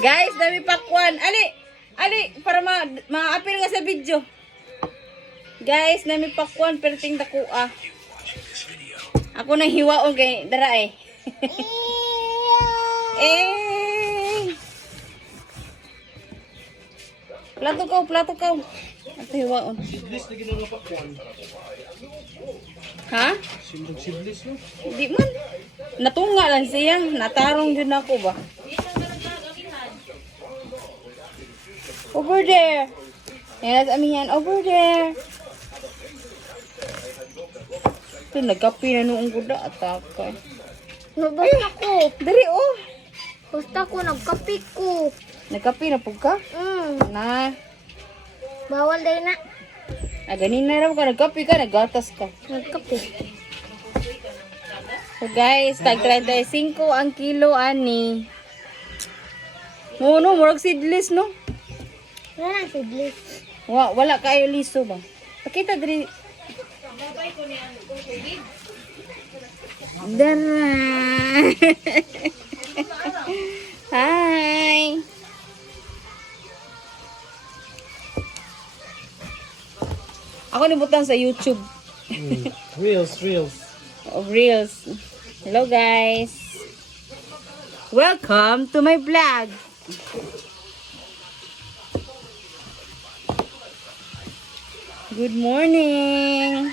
Guys, dami pakwan. Ali, para ma-appeal nga sa video. Guys, dami pakwan, perting takua. Ako nang hiwaon kay dara eh. Plato ka. Ato hiwaon. Siblis na ginawa pakwan. Ha? Siblis no? Di man. Natunga lang siya. Natarong din ako ba? Over there. Yan sa amin yan. Over there. Ito, nagkapi na noong kuda. Ataka. Basta ko. Dari oh. Basta ko, nagkapi ko. Nagkapi na po ka? Na. Bawal day na. Ganin na raw ka. Nagkapi ka. Nagatas ka. Nagkapi. So guys, tag 35 ang kilo ani. No, murag seedless no. Wala na siblis. Wala kayo liso ba? Pakita diri. Dara. Hi. Ako nibutang sa YouTube. Reels. Of Reels. Hello guys. Welcome to my vlog. Good morning.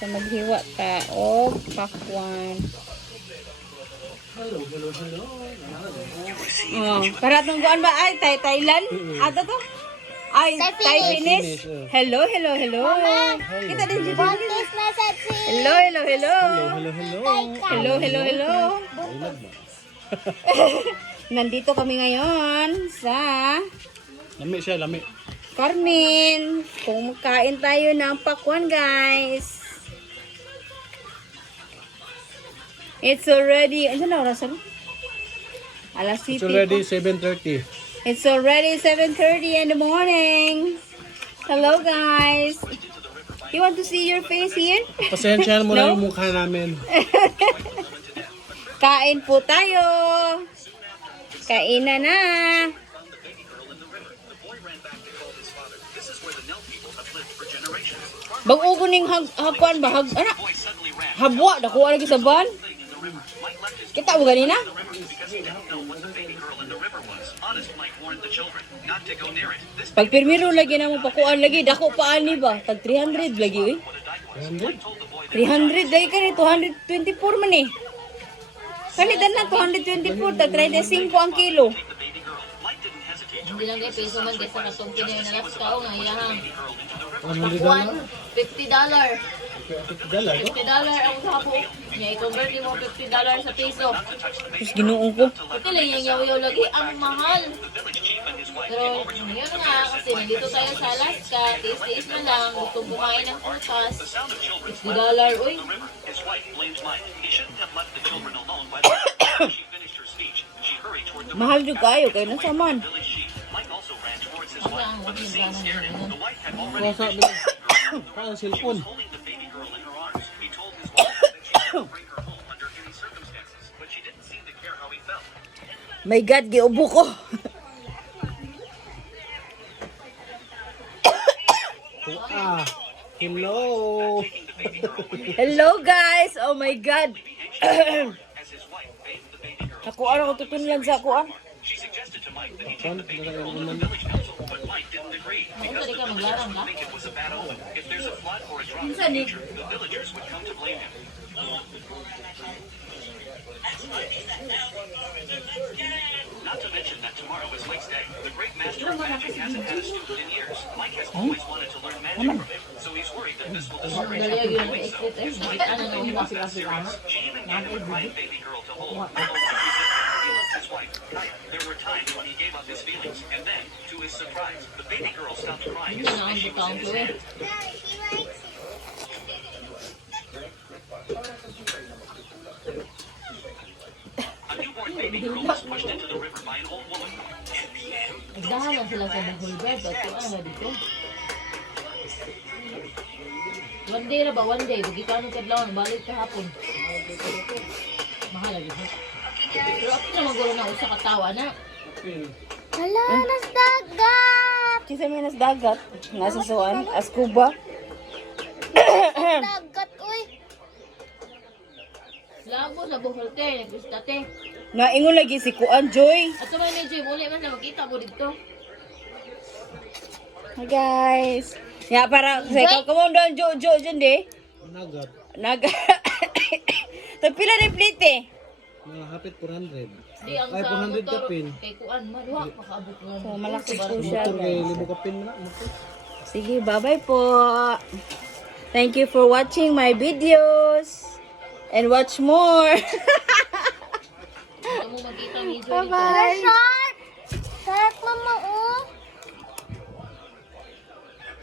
So maghiwa ka og pakwan. Hello. Oh, para tong kuan ba ay Thailand? Ato to? Ay, Thai finish. Hello. Kita din dito. Buntis na sa si. Hello. Nandito kami ngayon sa Lami siya. Carmen. Kung magkain tayo ng pakwan, guys. It's already, ano na oras? Alas 7. It's already 7:30. It's already 7:30 in the morning. Hello, guys. You want to see your face here? Pasensyahan mo No? na yung mukha namin. Kain po tayo. Kainan na. Bago ning hagkuan ba? Ana? Habwa, dakuha lagi sa ban. Kita mo ganina? Pag pirmiro lagi na mo pakuan lagi, dako pa ani ba? Tag 300 lagi eh. 300 lagi ka ni 224 man eh. Kalitan na 224, tag 35 ang kilo. Hindi lang kayo peso man kasi katong pinanalas ka o nga iyahang. $100? $50. $50? $50 ang sapo. Niya i-convert mo $50 sa peso. Tapos ginuong ko. Ito lang yung yaw-yaw lagi. Ang mahal. Pero yun nga kasi nandito tayo sa Alaska. Tiis-tiis na lang. Gusto kumain ng prutas. $50 uy. Mahal jud kayo kay nasa man. Ako ang maging gano'n. Wasa na. Parang cellphone. My God, giubo ko. Hello. Hello guys. Oh my God. Hakuan ako tutunlan sa hakuan. Maunsa di ka maglarang ka? Minsan ni Not to mention that tomorrow is Mike's day. The great master of magic hasn't had a student in years. Mike has always wanted to learn magic from him, so he's worried that this will discourage him Dali from yung doing so. exit eh. Nakita na nung Not that serious. She even gave him a crying baby girl to hold. Although he loves his wife, Kaya. There were times when he gave up his feelings, and then, to his surprise, the baby girl stopped crying as Hindi soon na as ang she was butang in his ko eh. hand. A newborn baby girl was pushed into the river by an old woman. Nagdahan lang sila sa Bahulber. Ba't ko ano nga dito? One day na ba? One day. Bagi ka anong kadlaw. Balik ka hapon. Mahal lagi. Pero ako na magulong na usa katawa na. Hala, nas dagat. Kisa may nas dagat. Nasa suan. Askuba. Dagat, uy. Labo sa buhol te, nagpista te. Naingon lagi si Kuan Joy. At sa may medyo, muli man na makita mo dito. Hi guys. Ya para sa come on down Jo dyan de. Nagat. Nag Tapila na plate eh. Mga hapit 400. Di ang Ay, sa 400 motor, kapin. kay Kuan, maluwa, makaabot nga. So, malaki po siya. Motor kay Guys. libo kapin na. Motor. Sige, bye-bye po. Thank you for watching my videos. And watch more. Ito mo makita ni Joy dito. Bye-bye. Shark! Shark, mama,